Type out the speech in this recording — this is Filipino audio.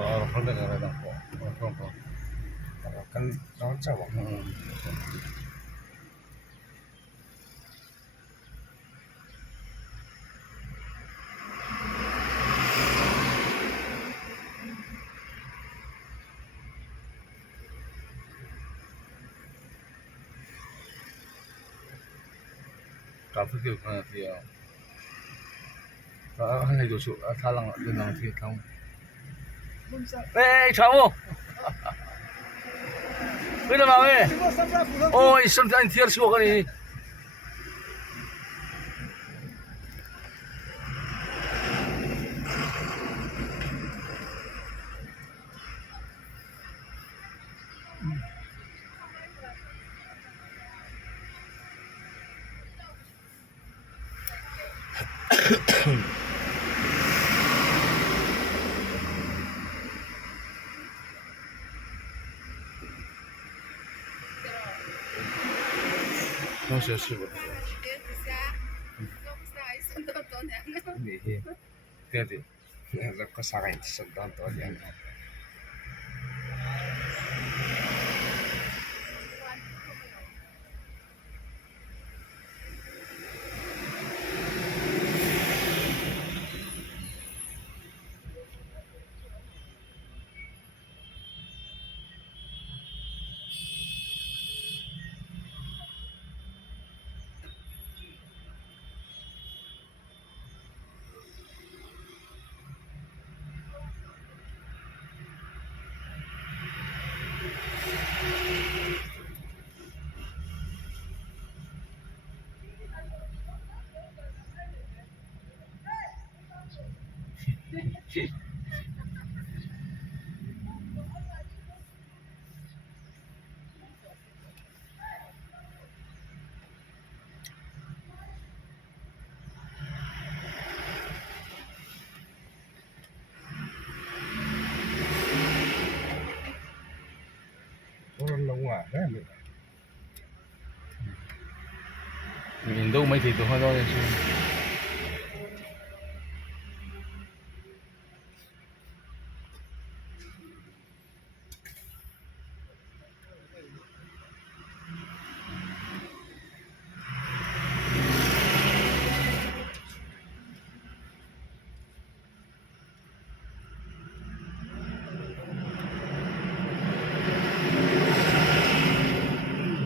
kung nagkaroon ako. Kan naon sa wa. Traffic yun na siya. Ano ito siya? Talang din lang siya tao. Eh, chamo! Pwede ba eh? Oh, isang tiers ko kanini. No sé si hindi. Pwede. Alam ko sa akin sa tonto yan. Puro lunga. Indo may dito ano yan siya.